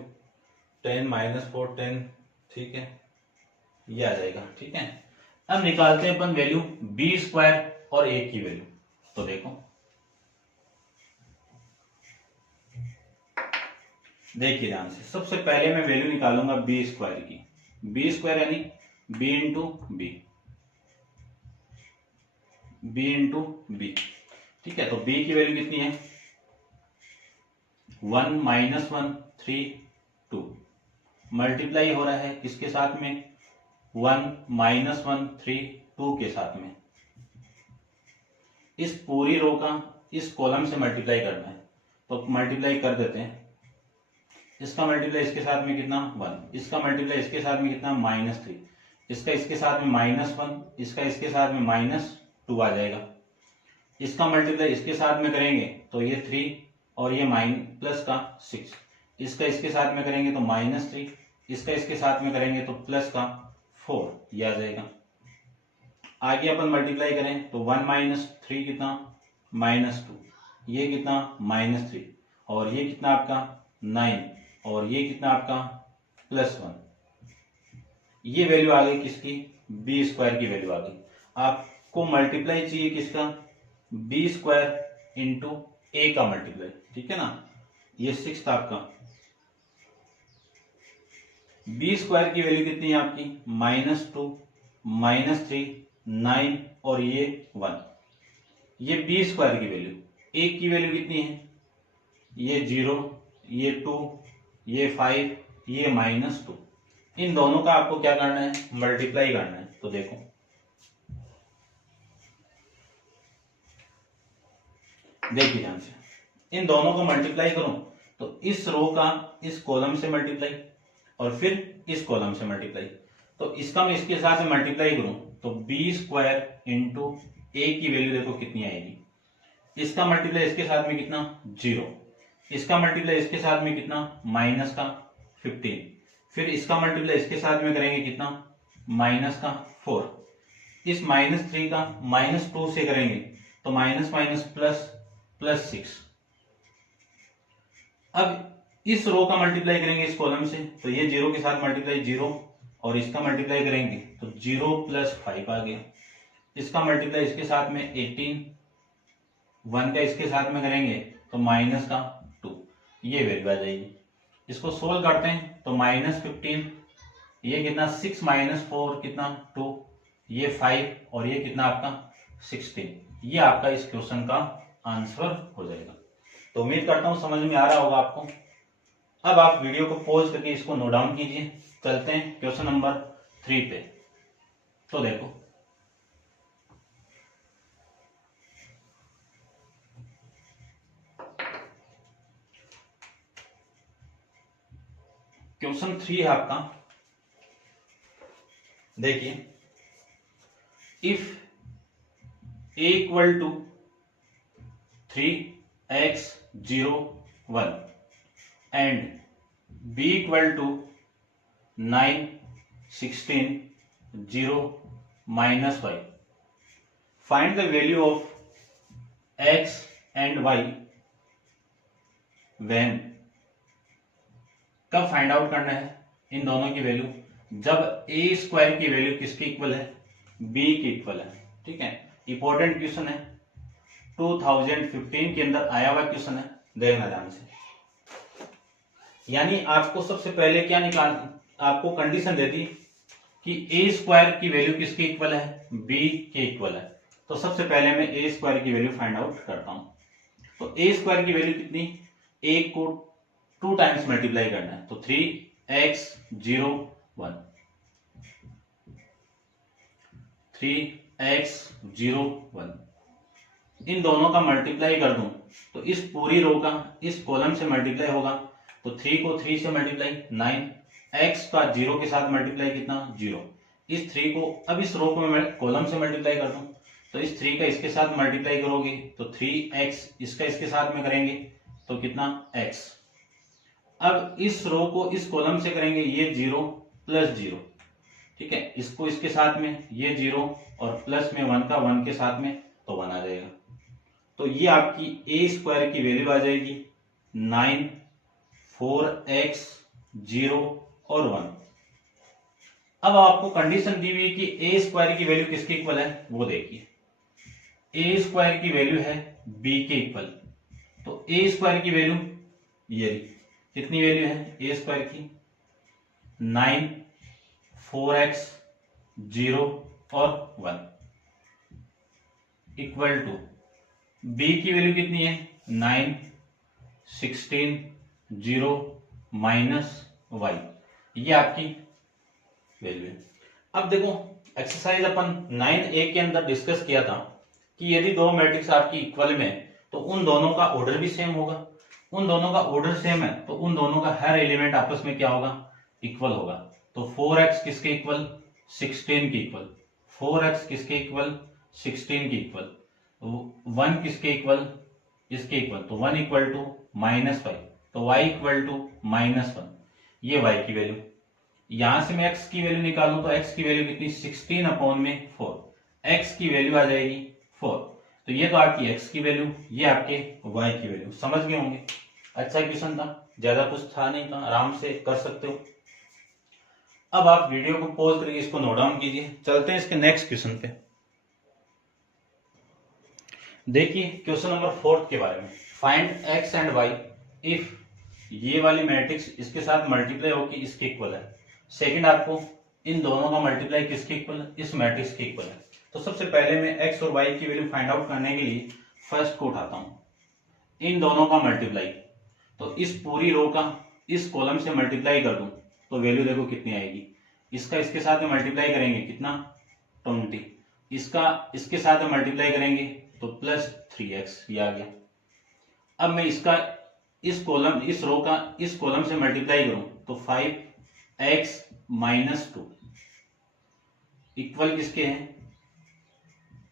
10 -4 10, ठीक है, ये आ जाएगा। ठीक है, अब निकालते हैं अपन वैल्यू बी स्क्वायर और ए की वैल्यू। तो देखो, देखिए ध्यान से, सबसे पहले मैं वैल्यू निकालूंगा बी स्क्वायर की, बी स्क्वायर यानी B into B, B into B. ठीक है, तो बी की वैल्यू कितनी है 1 -1 3 2, मल्टीप्लाई हो रहा है किसके साथ में 1 -1 3 2 के साथ में। इस पूरी रो का इस कॉलम से मल्टीप्लाई करना है, तो मल्टीप्लाई कर देते हैं। इसका मल्टीप्लाई इसके साथ में कितना 1, इसका मल्टीप्लाई इसके साथ में कितना -3, इसका इसके साथ में -1, इसका इसके साथ में -2 आ जाएगा। इसका मल्टीप्लाई इसके साथ में करेंगे तो ये 3 और ये प्लस का 6, इसका इसके साथ में करेंगे तो -3, इसका इसके साथ में करेंगे तो प्लस का 4, ये आ जाएगा। आगे अपन मल्टीप्लाई करें तो 1 -3 कितना -2, ये कितना -3, और ये कितना आपका 9, और ये कितना आपका +1, ये वैल्यू आ गई किसकी, बी स्क्वायर की वैल्यू आ गई। आपको मल्टीप्लाई चाहिए किसका, बी स्क्वायर इंटू ए का मल्टीप्लाई, ठीक है ना, ये 6 था आपका। बी स्क्वायर की वैल्यू कितनी है आपकी -2 -3 9 और ये 1, ये बी स्क्वायर की वैल्यू। ए की वैल्यू कितनी है, ये 0 ये 2 ये 5 ये -2, इन दोनों का आपको क्या करना है, मल्टीप्लाई करना है। तो देखो, देखिए ध्यान से, इन दोनों को मल्टीप्लाई करूं तो इस रो का इस कॉलम से मल्टीप्लाई और फिर इस कॉलम से मल्टीप्लाई, तो इसका मैं इसके साथ में मल्टीप्लाई करूं तो बी स्क्वायर इंटू ए की वैल्यू देखो कितनी आएगी, इसका मल्टीप्लाई इसके साथ में कितना 0, इसका मल्टीप्लाई इसके साथ में कितना -15, फिर इसका मल्टीप्लाई इसके साथ में करेंगे कितना -4, इस -3 का -2 से करेंगे तो माइनस प्लस 6। अब इस रो का मल्टीप्लाई करेंगे इस कॉलम से तो ये 0 के साथ मल्टीप्लाई 0, और इसका मल्टीप्लाई करेंगे तो 0 + 5 आ गया, इसका मल्टीप्लाई इसके साथ में 18, 1 का इसके साथ में करेंगे तो -2, ये वैल्यू आ जाएगी। इसको सोल्व करते हैं तो -15, ये कितना 6 - 4 कितना 2, ये 5 और ये कितना आपका 16, ये आपका इस क्वेश्चन का आंसर हो जाएगा। तो उम्मीद करता हूं समझ में आ रहा होगा आपको। अब आप वीडियो को पॉज करके इसको नोट डाउन कीजिए। चलते हैं क्वेश्चन नंबर 3 पे। तो देखो, क्वेश्चन 3 है आपका। देखिए, if a = 3x 0 1 and b = 9 16 0 -5, find the value of x and y when, कब फाइंड आउट करना है इन दोनों की वैल्यू, जब a स्क्वायर की वैल्यू किसकी इक्वल है, b की इक्वल है। ठीक है, इंपॉर्टेंट क्वेश्चन है, 2015 के अंदर आया हुआ क्वेश्चन है, देखना ध्यान से। यानी आपको सबसे पहले क्या आपको कंडीशन दे दी कि a स्क्वायर की वैल्यू किसके इक्वल है, b के इक्वल है। तो सबसे पहले मैं ए स्क्वायर की वैल्यू फाइंड आउट करता हूं। तो ए स्क्वायर की वैल्यू कितनी, एक को 2 टाइम्स मल्टीप्लाई करना है, तो 3x 0 1, 3x 0 1, इन दोनों का मल्टीप्लाई कर दूं तो इस पूरी रो का इस कॉलम से मल्टीप्लाई होगा, तो 3 को 3 से मल्टीप्लाई 9, x का 0 के साथ मल्टीप्लाई कितना 0, इस 3 को अब इस रो को मैं कॉलम से मल्टीप्लाई कर दूं तो इस 3 का इसके साथ मल्टीप्लाई करोगे तो 3x, इसका इसके साथ में करेंगे तो कितना x। अब इस रो को इस कॉलम से करेंगे, ये 0 प्लस 0, ठीक है, इसको इसके साथ में ये 0 और प्लस में 1 का 1 के साथ में तो 1 आ जाएगा। तो ये आपकी ए स्क्वायर की वैल्यू आ जाएगी 9, 4x 0 और 1। अब आपको कंडीशन दी हुई है कि ए स्क्वायर की वैल्यू किसके इक्वल है, वो देखिए। ए स्क्वायर की वैल्यू है बी के इक्वल, तो ए स्क्वायर की वैल्यू ये कितनी वैल्यू है ए स्क्वायर की, 9, 4x 0 और 1 इक्वल टू बी की वैल्यू कितनी है 9, 16 0 माइनस वाई, ये आपकी वैल्यू है। अब देखो एक्सरसाइज अपन 9A के अंदर डिस्कस किया था कि यदि दो मैट्रिक्स आपकी इक्वल में तो उन दोनों का ऑर्डर भी सेम होगा, उन दोनों का ऑर्डर सेम है तो उन दोनों का हर एलिमेंट आपस में क्या होगा, इक्वल होगा। तो 4x किसके इक्वल, 16 के इक्वल, 4x किसके इक्वल, 16 के इक्वल, 1 किसके इक्वल, इसके इक्वल, तो 1 इक्वल टू -5, तो y इक्वल टू -1, ये y की वैल्यू। यहां से मैं x की वैल्यू निकालूं तो x की वैल्यू कितनी 16 अपॉन में 4, x की वैल्यू आ जाएगी 4, तो ये तो आपकी x की वैल्यू, ये आपके y की वैल्यू। समझ गए होंगे, अच्छा क्वेश्चन था, ज्यादा कुछ था नहीं था, आराम से कर सकते हो। अब आप वीडियो को पॉज करके इसको नोट डाउन कीजिए, चलते हैं इसके नेक्स्ट क्वेश्चन पे। देखिए क्वेश्चन नंबर 4 के बारे में, find x and y if ये वाली मैट्रिक्स इसके साथ मल्टीप्लाई होकर इसके इक्वल है। सेकंड आपको इन दोनों का मल्टीप्लाई किसके इक्वल है, इस मैट्रिक्स के इक्वल है। तो सबसे पहले मैं x और y की वैल्यू फाइंड आउट करने के लिए फर्स्ट को उठाता हूं, इन दोनों का मल्टीप्लाई, तो इस पूरी रो का इस कॉलम से मल्टीप्लाई कर दूं तो वैल्यू देखो कितनी आएगी, इसका इसके साथ में मल्टीप्लाई करेंगे कितना 20, इसका इसके साथ में मल्टीप्लाई करेंगे तो +3x, ये आ गया। अब मैं इसका इस कॉलम इस रो का इस कॉलम से मल्टीप्लाई करूं तो 5x - 2 इक्वल किसके हैं,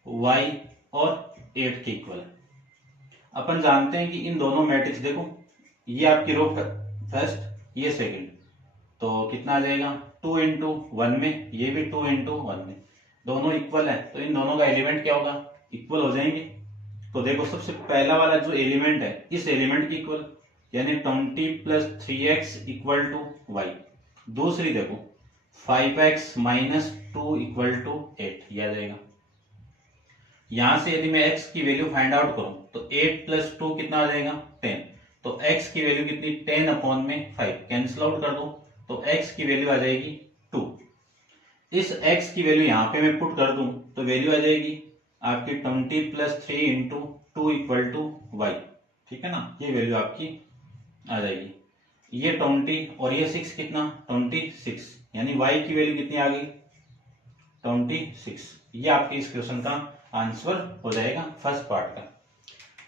y और 8 के इक्वल है। अपन जानते हैं कि इन दोनों मैट्रिक्स देखो, ये आपकी रो फर्स्ट, ये सेकंड, तो कितना आ जाएगा 2 × 1 में, ये भी 2 × 1 में, दोनों इक्वल है तो इन दोनों का एलिमेंट क्या होगा, इक्वल हो जाएंगे। तो देखो सबसे पहला वाला जो एलिमेंट है इस एलिमेंट की इक्वल, यानी 20 + 3x = y। दूसरी देखो 5x - 2 = 8, ये आ जाएगा। यहां से यदि मैं x की वैल्यू फाइंड आउट करूं तो 8 + 2 कितना आ जाएगा 10, तो x की वैल्यू कितनी 10 अपॉन में 5, कैंसिल आउट कर दो तो x की वैल्यू आ जाएगी 2। इस x की वैल्यू यहां पे मैं पुट कर दूं तो वैल्यू आ जाएगी आपकी 20 + 3 × 2 = y, ठीक है ना, ये वैल्यू आपकी आ जाएगी। ये 20 और ये 6 कितना 26, यानी y की वैल्यू कितनी आ गई 26। ये आपके इस क्वेश्चन का आंसर हो जाएगा फर्स्ट पार्ट का।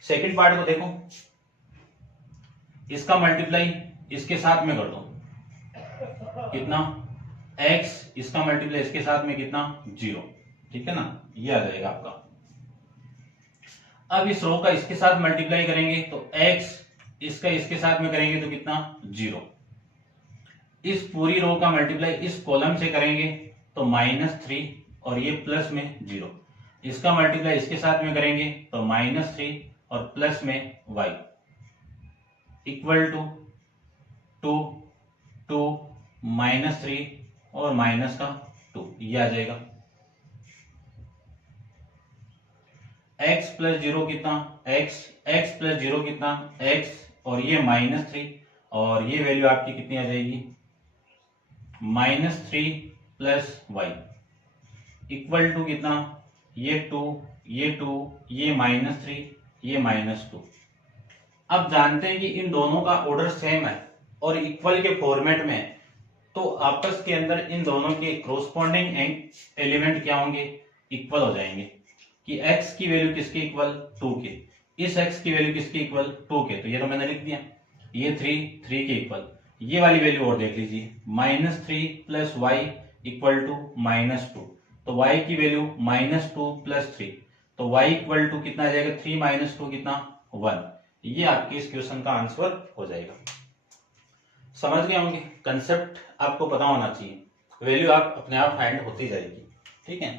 सेकंड पार्ट को देखो, इसका मल्टीप्लाई इसके साथ में कर दो कितना x, इसका मल्टीप्लाई इसके साथ में कितना 0, ठीक है ना, ये आ जाएगा आपका। अब इस रो का इसके साथ मल्टीप्लाई करेंगे तो x, इसका इसके साथ में करेंगे तो कितना 0। इस पूरी रो का मल्टीप्लाई इस कॉलम से करेंगे तो -3 और ये प्लस में 0, इसका मल्टीप्लाई इसके साथ में करेंगे तो -3 और प्लस में y = 2 2 -3 और -2, ये आ जाएगा। x + 0 कितना x + 0 कितना x, और ये -3 और ये वैल्यू आपकी कितनी आ जाएगी -3 + y = कितना, ये 2 ये 2, ये -3, ये -2। अब जानते हैं कि इन दोनों का ऑर्डर सेम है और इक्वल के फॉर्मेट में है, तो आपस के अंदर इन दोनों के क्रोस्पॉन्डिंग एलिमेंट क्या होंगे, इक्वल हो जाएंगे। कि x की वैल्यू किसके इक्वल, 2 के, इस x की वैल्यू किसके इक्वल, 2 के, तो ये तो मैंने लिख दिया। ये 3 के इक्वल, ये वाली वैल्यू और देख लीजिए, -3 प्लस वाई इक्वल टू -2, तो y की वैल्यू -2 प्लस 3, तो y इक्वल टू कितना आ जाएगा, 3 - 2 कितना, 1। ये आपके इस क्वेश्चन का आंसर हो जाएगा। समझ गए होंगे, कंसेप्ट आपको पता होना चाहिए, वैल्यू आप अपने आप फाइंड होती जाएगी। ठीक है,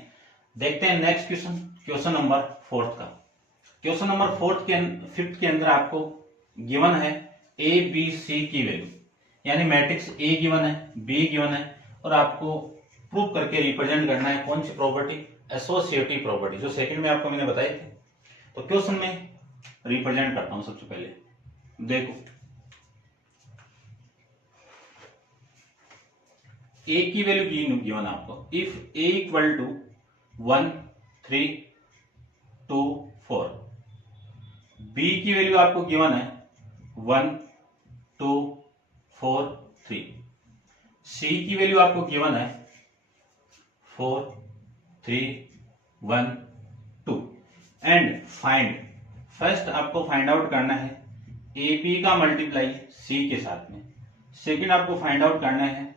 देखते हैं नेक्स्ट क्वेश्चन, क्वेश्चन नंबर 4 का। क्वेश्चन नंबर 5 के अंदर आपको गिवन है ए बी सी की वैल्यू, यानी मैट्रिक्स ए गिवन है, बी गिवन है, और आपको प्रूव करके रिप्रेजेंट करना है कौन सी प्रॉपर्टी, एसोसिएटिव प्रॉपर्टी, जो सेकंड में आपको मैंने बताई थी। तो क्वेश्चन में रिप्रेजेंट करता हूं। सबसे पहले देखो, ए की वैल्यू गिवन आपको, if A equal to 1 3 2 4, B की वैल्यू आपको गिवन है 1 2 4 3, सी की वैल्यू आपको गिवन है 4 3 1 2, एंड फाइंड, फर्स्ट आपको फाइंड आउट करना है ए बी का मल्टीप्लाई सी के साथ में, सेकंड आपको फाइंड आउट करना है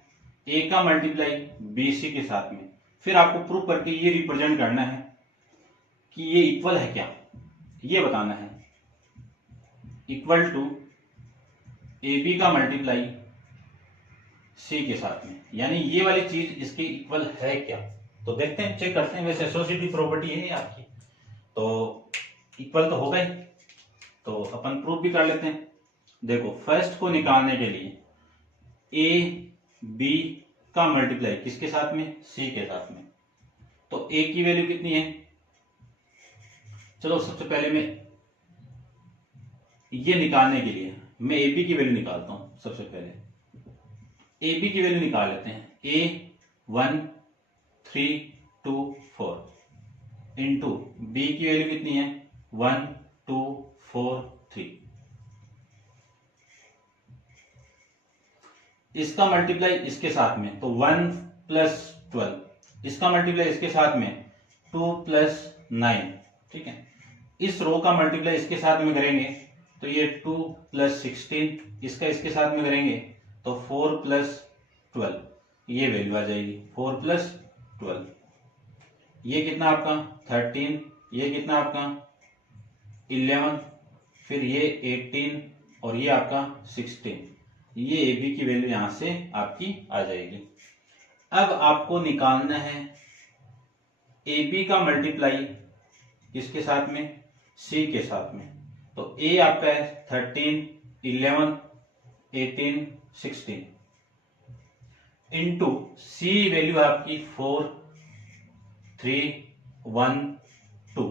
ए का मल्टीप्लाई बी सी के साथ में, फिर आपको प्रूव करके ये रिप्रेजेंट करना है कि ये इक्वल है क्या, ये बताना है। इक्वल टू ए बी का मल्टीप्लाई सी के साथ में, यानी ये वाली चीज इसके इक्वल है क्या, तो देखते हैं, चेक करते हैं। वैसे एसोसिएटिव प्रॉपर्टी है आपकी, तो इक्वल तो होगा ही, तो अपन प्रूव भी कर लेते हैं। देखो, फर्स्ट को निकालने के लिए ए बी का मल्टीप्लाई किसके साथ में, सी के साथ में, तो ए की वैल्यू कितनी है, चलो सबसे पहले मैं ये निकालने के लिए मैं ए बी की वैल्यू निकालता हूं। सबसे पहले ए बी की वैल्यू निकाल लेते हैं, ए 1 3 2 4 इंटू बी की वैल्यू कितनी है, 1 2 4 3, इसका मल्टीप्लाई इसके साथ में, तो 1 प्लस 12, इसका मल्टीप्लाई इसके साथ में 2 प्लस 9। ठीक है, इस रो का मल्टीप्लाई इसके साथ में करेंगे तो ये 2 प्लस 16, इसका इसके साथ में करेंगे तो 4 प्लस 12, ये वैल्यू आ जाएगी 4 प्लस 12, ये कितना आपका 13, ये कितना आपका 11, फिर ये 18 और ये आपका 16, ये ए बी की वैल्यू यहां से आपकी आ जाएगी। अब आपको निकालना है ए बी का मल्टीप्लाई किसके साथ में, सी के साथ में, तो ए आपका है 13 11 18 16 इंटू सी वैल्यू आपकी 4 3 1 2,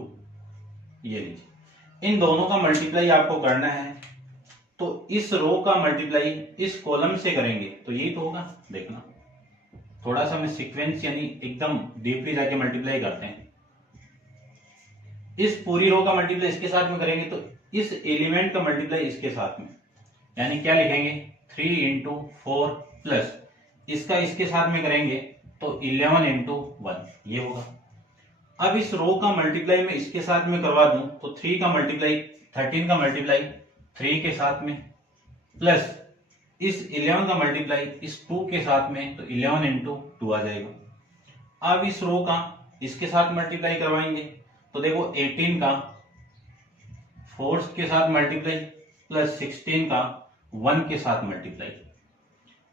ये लीजिए। इन दोनों का मल्टीप्लाई आपको करना है, तो इस रो का मल्टीप्लाई इस कॉलम से करेंगे तो यही तो होगा। देखना, थोड़ा सा मैं सीक्वेंस यानी एकदम डीपली जाके मल्टीप्लाई करते हैं। इस पूरी रो का मल्टीप्लाई इसके साथ में करेंगे तो इस एलिमेंट का मल्टीप्लाई इसके साथ में, यानी क्या लिखेंगे 3 इंटू 4 प्लस इसका इसके साथ में करेंगे तो 11 इंटू 1, ये होगा। अब इस रो का मल्टीप्लाई मैं इसके साथ में करवा दूं तो 3 का मल्टीप्लाई 13 का मल्टीप्लाई 3 के साथ में प्लस इस 11 का मल्टीप्लाई इस 2 के साथ में, तो 11 इंटू 2 आ जाएगा। अब इस रो का इसके साथ मल्टीप्लाई करवाएंगे तो देखो 18 का 4 के साथ मल्टीप्लाई प्लस 16 का 1 के साथ मल्टीप्लाई,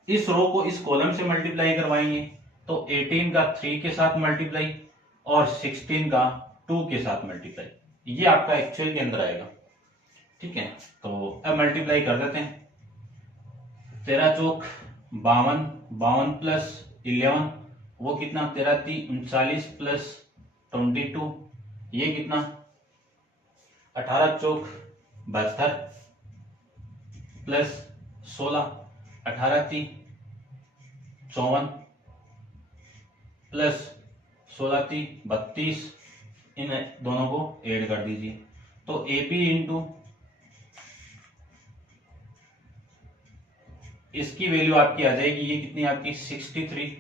इस रो को इस कॉलम से मल्टीप्लाई करवाएंगे तो 18 का 3 के साथ मल्टीप्लाई और 16 का 2 के साथ मल्टीप्लाई, ये आपका एक्चुअल के अंदर आएगा। ठीक है, तो अब मल्टीप्लाई कर देते हैं। 13 चौक 52, 52 प्लस 11 वो कितना 13 3 39 प्लस 22, ये कितना 18 चौक 72 प्लस 16, 18 3 54 प्लस 16 3 32 इन दोनों को ऐड कर दीजिए। तो AP इंटू इसकी वैल्यू आपकी आ जाएगी, ये कितनी आपकी 63,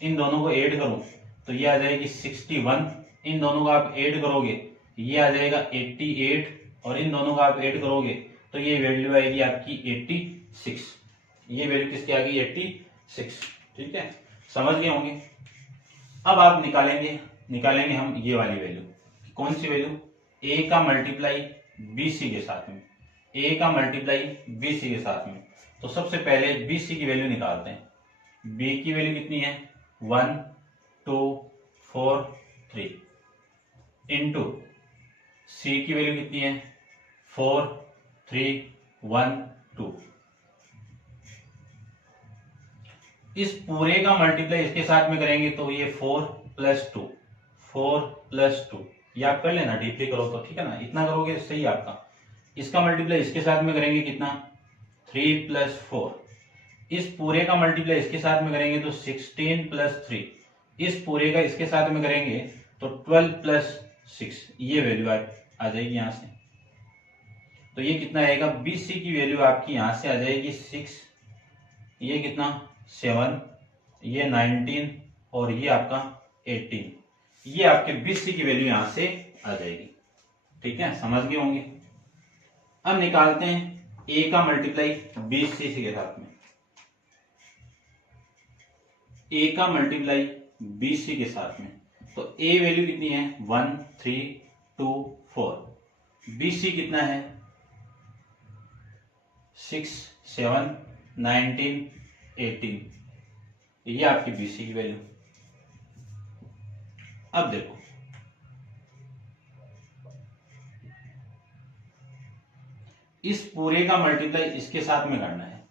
इन दोनों को ऐड करूं तो ये आ जाएगी 61, इन दोनों को आप ऐड करोगे ये आ जाएगा 88, और इन दोनों को आप ऐड करोगे तो ये वैल्यू आएगी आपकी 86। ये वैल्यू किसकी आ गई 86। ठीक है, समझ गए होंगे। अब आप निकालेंगे हम ये वाली वैल्यू। कौन सी वैल्यू? A का मल्टीप्लाई BC के साथ में, A का मल्टीप्लाई BC के साथ में। तो सबसे पहले BC की वैल्यू निकालते हैं। B की वैल्यू कितनी है 1 2 4 3 इंटू C की वैल्यू कितनी है 4 3 1 2। इस पूरे का मल्टीप्लाई इसके साथ में करेंगे तो ये 4 प्लस 2 ये आप कर लेना, डीपली करो तो ठीक है ना, इतना करोगे सही आपका। इसका मल्टीप्लाई इसके साथ में करेंगे कितना 3 प्लस 4। इस पूरे का मल्टीप्लाई इसके साथ में करेंगे तो 16 प्लस 3। इस पूरे का इसके साथ में करेंगे तो 12 प्लस 6। ये वैल्यू आ जाएगी यहां से। तो ये कितना आएगा BC की वैल्यू आपकी यहां से आ जाएगी 6, ये कितना 7, ये 19 और ये आपका 18। ये आपके BC की वैल्यू यहां से आ जाएगी। ठीक है, समझ गए होंगे। अब निकालते हैं A का मल्टीप्लाई BC के साथ में। A का मल्टीप्लाई BC के साथ में, तो A वैल्यू कितनी है 1 3 2 4, BC कितना है 6 7 19 18। ये आपकी BC की वैल्यू। अब देखो इस पूरे का मल्टीप्लाई इसके साथ में करना है,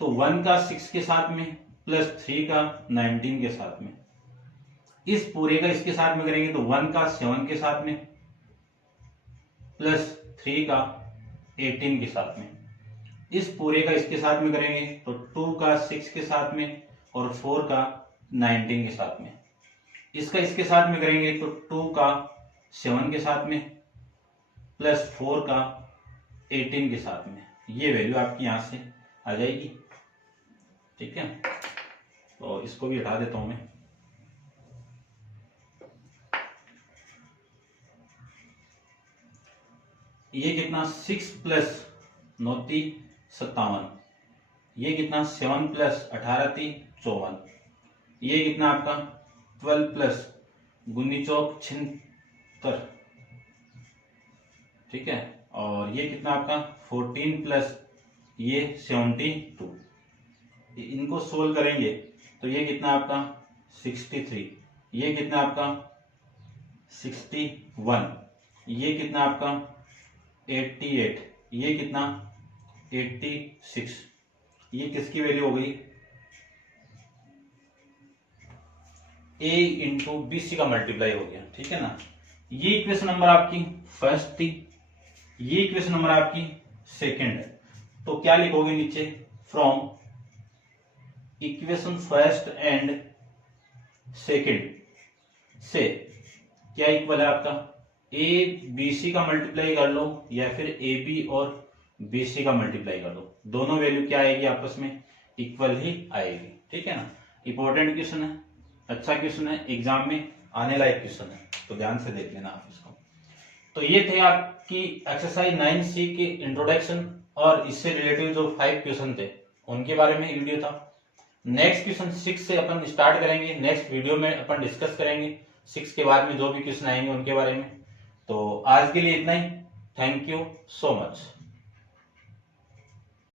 तो 1 का 6 के साथ में प्लस 3 का 19 के साथ में। इस पूरे का इसके साथ में करेंगे तो 1 का 7 के साथ में प्लस 3 का 18 के साथ में। इस पूरे का इसके साथ में करेंगे तो 2 का 6 के साथ में और 4 का 19 के साथ में। इसका इसके साथ में करेंगे तो 2 का 7 के साथ में प्लस 4 का 18 के साथ में। ये वैल्यू आपकी यहां से आ जाएगी। ठीक है, तो इसको भी हटा देता हूं मैं। ये कितना 6 प्लस 9 57, ये कितना 7 प्लस 18 54, ये कितना आपका 12 प्लस 19 चौक 76। ठीक है, और ये कितना आपका 14 प्लस ये 72। इनको सोल्व करेंगे तो ये कितना आपका 63, ये कितना आपका 61, ये कितना आपका 88, ये कितना 86। ये किसकी वैल्यू हो गई A इंटू BC का मल्टीप्लाई हो गया। ठीक है ना, ये इक्वेशन नंबर आपकी फर्स्ट थी, ये इक्वेशन नंबर आपकी सेकंड है। तो क्या लिखोगे नीचे, from equation first and second से क्या इक्वल है आपका A BC का मल्टीप्लाई कर लो या फिर AB और BC का मल्टीप्लाई कर लो, दोनों वैल्यू क्या आएगी आपस में इक्वल ही आएगी। ठीक है ना, इंपॉर्टेंट क्वेश्चन है, अच्छा क्वेश्चन है, एग्जाम में आने लायक क्वेश्चन है, तो ध्यान से देख लेना आप इसको। तो ये थे आपकी एक्सरसाइज 9C के इंट्रोडक्शन और इससे रिलेटेड जो 5 क्वेश्चन थे उनके बारे में वीडियो था। नेक्स्ट क्वेश्चन 6 से अपन स्टार्ट करेंगे, नेक्स्ट वीडियो में अपन डिस्कस करेंगे 6 के बाद में जो भी क्वेश्चन आएंगे उनके बारे में। तो आज के लिए इतना ही, थैंक यू सो मच।